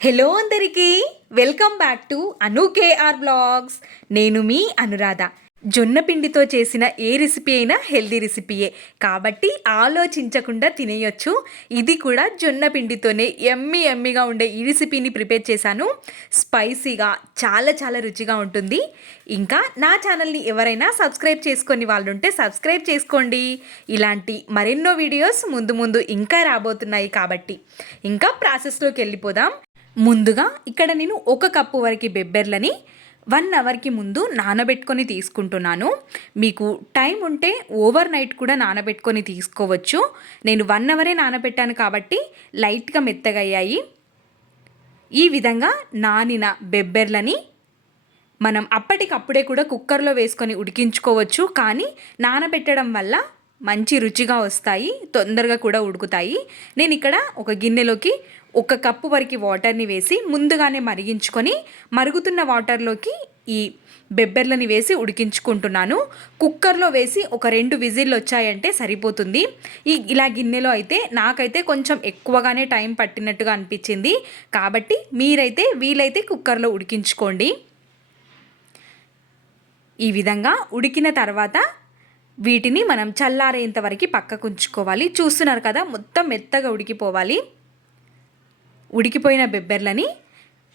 Hello అందరికీ welcome back to Anu KR blogs. నేను మీ అనురాధ. జొన్న పిండితో చేసిన ఏ రెసిపీ అయినా హెల్దీ రెసిపీయే. కాబట్టి ఆలోచించకుండా తినేయొచ్చు. ఇది కూడా జొన్న పిండితోనే ఎమ్మి ఎమ్మిగా ఉండే ఈ రెసిపీని ప్రిపేర్ చేశాను. స్పైసీగా చాలా చాలా రుచిగా ఉంటుంది. ఇంకా నా ఛానల్ని ఎవరైనా సబ్స్క్రైబ్ చేసుకొని వాళ్ళు ఉంటే సబ్స్క్రైబ్ చేసుకోండి. ఇలాంటి మరెన్నో వీడియోస్ ముందు ముందు ఇంకా రాబోతున్నాయి కాబట్టి. ఇంకా ప్రాసెస్లోకి వెళ్ళిపోదాం. ముందుగా ఇక్కడ నేను ఒక కప్పు వరకు బెబ్బెర్లని వన్ అవర్కి ముందు నానబెట్టుకొని తీసుకుంటున్నాను. మీకు టైం ఉంటే ఓవర్ నైట్ కూడా నానబెట్టుకొని తీసుకోవచ్చు. నేను వన్ అవరే నానబెట్టాను కాబట్టి లైట్గా మెత్తగయ్యాయి ఈ విధంగా నానిన బెబ్బెర్లని మనం అప్పటికప్పుడే కూడా కుక్కర్లో వేసుకొని ఉడికించుకోవచ్చు. కానీ నానబెట్టడం వల్ల మంచి రుచిగా వస్తాయి తొందరగా కూడా ఉడుకుతాయి. నేను ఇక్కడ ఒక గిన్నెలోకి ఒక కప్పు వరకు వాటర్ని వేసి ముందుగానే మరిగించుకొని మరుగుతున్న వాటర్లోకి ఈ బెబ్బెర్లని వేసి ఉడికించుకుంటున్నాను. కుక్కర్లో వేసి ఒక రెండు విజిల్లు వచ్చాయంటే సరిపోతుంది. ఈ ఇలా గిన్నెలో అయితే నాకైతే కొంచెం ఎక్కువగానే టైం పట్టినట్టుగా అనిపించింది. కాబట్టి మీరైతే వీలైతే కుక్కర్లో ఉడికించుకోండి. ఈ విధంగా ఉడికిన తర్వాత వీటిని మనం చల్లారేంత వరకు పక్కకు ఉంచుకోవాలి. చూస్తున్నారు కదా మొత్తం మెత్తగా ఉడికిపోవాలి. ఉడికిపోయిన బెబ్బెర్లని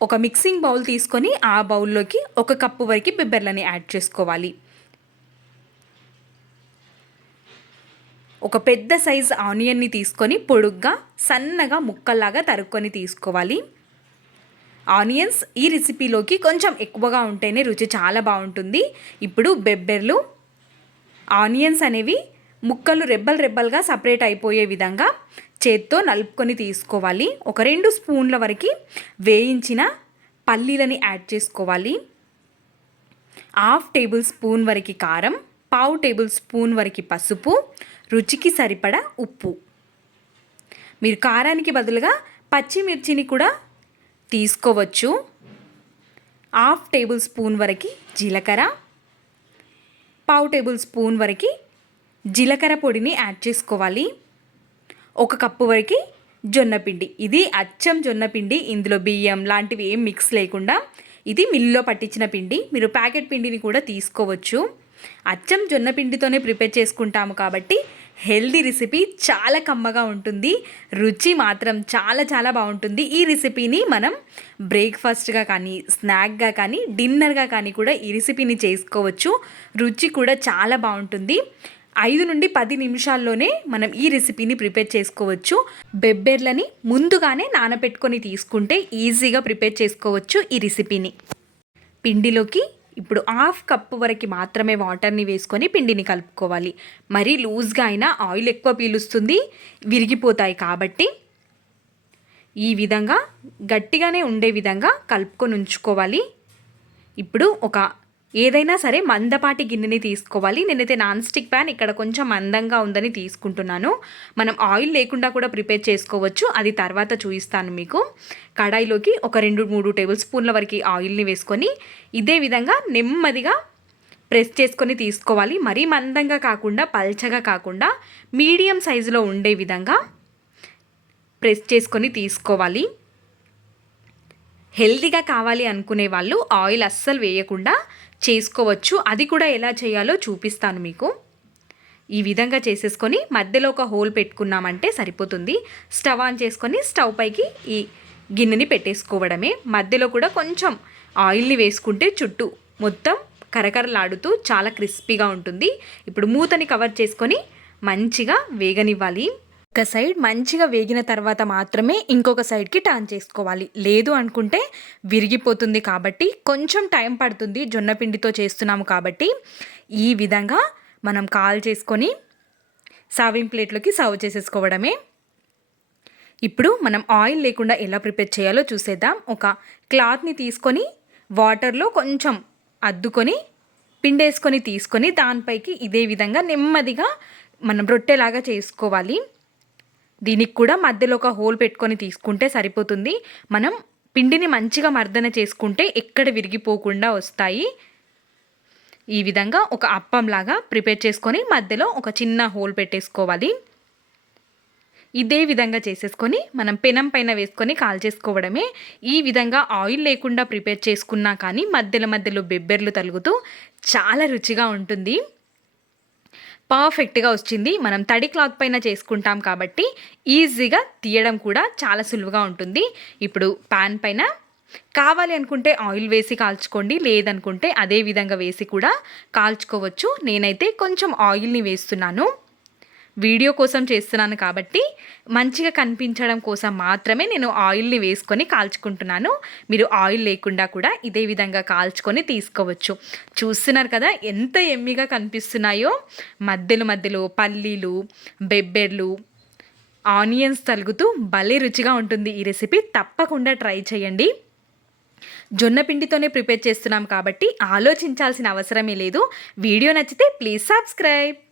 ఒక మిక్సింగ్ బౌల్ తీసుకొని ఆ బౌల్లోకి ఒక కప్పు వరకు బెబ్బెర్లని యాడ్ చేసుకోవాలి. ఒక పెద్ద సైజ్ ఆనియన్ని తీసుకొని పొడుగ్గా సన్నగా ముక్కల్లాగా తరుక్కొని తీసుకోవాలి. ఆనియన్స్ ఈ రెసిపీలోకి కొంచెం ఎక్కువగా ఉంటేనే రుచి చాలా బాగుంటుంది. ఇప్పుడు బెబ్బెర్లు ఆనియన్స్ అనేవి ముక్కలు రెబ్బలు రెబ్బలుగా సపరేట్ అయిపోయే విధంగా చేత్తో నలుపుకొని తీసుకోవాలి. ఒక రెండు స్పూన్ల వరకు వేయించిన పల్లీలని యాడ్ చేసుకోవాలి. హాఫ్ టేబుల్ స్పూన్ వరకు కారం పావు టేబుల్ స్పూన్ వరకు పసుపు రుచికి సరిపడా ఉప్పు. మీరు కారానికి బదులుగా పచ్చిమిర్చిని కూడా తీసుకోవచ్చు. హాఫ్ టేబుల్ స్పూన్ వరకు జీలకర్ర పావు టేబుల్ స్పూన్ వరకు జీలకర్ర పొడిని యాడ్ చేసుకోవాలి. ఒక కప్పు వరకు జొన్నపిండి ఇది అచ్చం జొన్నపిండి ఇందులో బియ్యం లాంటివి ఏం మిక్స్ లేకుండా ఇది మిల్లులో పట్టించిన పిండి. మీరు ప్యాకెట్ పిండిని కూడా తీసుకోవచ్చు. అచ్చం జొన్న పిండితోనే ప్రిపేర్ చేసుకుంటాము కాబట్టి హెల్దీ రెసిపీ చాలా కమ్మగా ఉంటుంది. రుచి మాత్రం చాలా చాలా బాగుంటుంది. ఈ రెసిపీని మనం బ్రేక్ఫాస్ట్గా కానీ స్నాక్గా కానీ డిన్నర్గా కానీ కూడా ఈ రెసిపీని చేసుకోవచ్చు. రుచి కూడా చాలా బాగుంటుంది. ఐదు నుండి పది నిమిషాల్లోనే మనం ఈ రెసిపీని ప్రిపేర్ చేసుకోవచ్చు. బెబ్బెర్లని ముందుగానే నానబెట్టుకొని తీసుకుంటే ఈజీగా ప్రిపేర్ చేసుకోవచ్చు ఈ రెసిపీని పిండిలోకి ఇప్పుడు హాఫ్ కప్పు వరకు మాత్రమే వాటర్ని వేసుకొని పిండిని కలుపుకోవాలి. మరీ లూజ్గా అయినా ఆయిల్ ఎక్కువ పీలుస్తుంది విరిగిపోతాయి కాబట్టి ఈ విధంగా గట్టిగానే ఉండే విధంగా కలుపుకొని ఉంచుకోవాలి. ఇప్పుడు ఒక ఏదైనా సరే మందపాటి గిన్నెని తీసుకోవాలి. నేనైతే నాన్ స్టిక్ ప్యాన్ ఇక్కడ కొంచెం మందంగా ఉందని తీసుకుంటున్నాను. మనం ఆయిల్ లేకుండా కూడా ప్రిపేర్ చేసుకోవచ్చు. అది తర్వాత చూపిస్తాను మీకు. కడాయిలోకి ఒక రెండు మూడు టేబుల్ స్పూన్ల వరకు ఆయిల్ని వేసుకొని ఇదే విధంగా నెమ్మదిగా ప్రెస్ చేసుకొని తీసుకోవాలి. మరీ మందంగా కాకుండా పల్చగా కాకుండా మీడియం సైజులో ఉండే విధంగా ప్రెస్ చేసుకొని తీసుకోవాలి. హెల్తీగా కావాలి అనుకునే వాళ్ళు ఆయిల్ అస్సలు వేయకుండా చేసుకోవచ్చు. అది కూడా ఎలా చేయాలో చూపిస్తాను మీకు. ఈ విధంగా చేసేసుకొని మధ్యలో ఒక హోల్ పెట్టుకున్నామంటే సరిపోతుంది. స్టవ్ ఆన్ చేసుకొని స్టవ్ పైకి ఈ గిన్నెని పెట్టేసుకోవడమే. మధ్యలో కూడా కొంచెం ఆయిల్ని వేసుకుంటే చుట్టూ మొత్తం కరకరలాడుతూ చాలా క్రిస్పీగా ఉంటుంది. ఇప్పుడు మూతని కవర్ చేసుకొని మంచిగా వేగనివ్వాలి. ఒక సైడ్ మంచిగా వేగిన తర్వాత మాత్రమే ఇంకొక సైడ్కి టర్న్ చేసుకోవాలి. లేదు అనుకుంటే విరిగిపోతుంది కాబట్టి కొంచెం టైం పడుతుంది జొన్న పిండితో చేస్తున్నాము కాబట్టి ఈ విధంగా మనం కాల్ చేసుకొని సర్వింగ్ ప్లేట్లోకి సర్వ్ చేసేసుకోవడమే. ఇప్పుడు మనం ఆయిల్ లేకుండా ఎలా ప్రిపేర్ చేయాలో చూసేద్దాం. ఒక క్లాత్ని తీసుకొని వాటర్లో కొంచెం అద్దుకొని పిండేసుకొని తీసుకొని దానిపైకి ఇదే విధంగా నెమ్మదిగా మనం రొట్టెలాగా చేసుకోవాలి. దీనికి కూడా మధ్యలో ఒక హోల్ పెట్టుకొని తీసుకుంటే సరిపోతుంది. మనం పిండిని మంచిగా మర్దన చేసుకుంటే ఎక్కడ విరిగిపోకుండా వస్తాయి. ఈ విధంగా ఒక అప్పంలాగా ప్రిపేర్ చేసుకొని మధ్యలో ఒక చిన్న హోల్ పెట్టేసుకోవాలి. ఇదే విధంగా చేసేసుకొని మనం పెనం పైన వేసుకొని కాల్చేసుకోవడమే ఈ విధంగా ఆయిల్ లేకుండా ప్రిపేర్ చేసుకున్నా కానీ మధ్యలో మధ్యలో బెబ్బెర్లు తలుగుతూ చాలా రుచిగా ఉంటుంది. పర్ఫెక్ట్గా వచ్చింది. మనం తడి క్లాత్ పైన చేసుకుంటాం కాబట్టి ఈజీగా తీయడం కూడా చాలా సులువుగా ఉంటుంది. ఇప్పుడు పాన్ పైన కావాలి అనుకుంటే ఆయిల్ వేసి కాల్చుకోండి లేదనుకుంటే అదే విధంగా వేసి కూడా కాల్చుకోవచ్చు. నేనైతే కొంచెం ఆయిల్ని వేస్తున్నాను. వీడియో కోసం చేస్తున్నాను కాబట్టి మంచిగా కనిపించడం కోసం మాత్రమే నేను ఆయిల్ని వేసుకొని కాల్చుకుంటున్నాను. మీరు ఆయిల్ లేకుండా కూడా ఇదే విధంగా కాల్చుకొని తీసుకోవచ్చు. చూస్తున్నారు కదా ఎంత ఎమ్మిగా కనిపిస్తున్నాయో. మధ్యలో మధ్యలో పల్లీలు బెబ్బెర్లు ఆనియన్స్ తలుగుతూ భలే రుచిగా ఉంటుంది ఈ రెసిపీ. తప్పకుండా ట్రై చేయండి. జొన్న పిండితోనే ప్రిపేర్ చేస్తున్నాం కాబట్టి ఆలోచించాల్సిన అవసరమే లేదు. వీడియో నచ్చితే ప్లీజ్ సబ్స్క్రైబ్.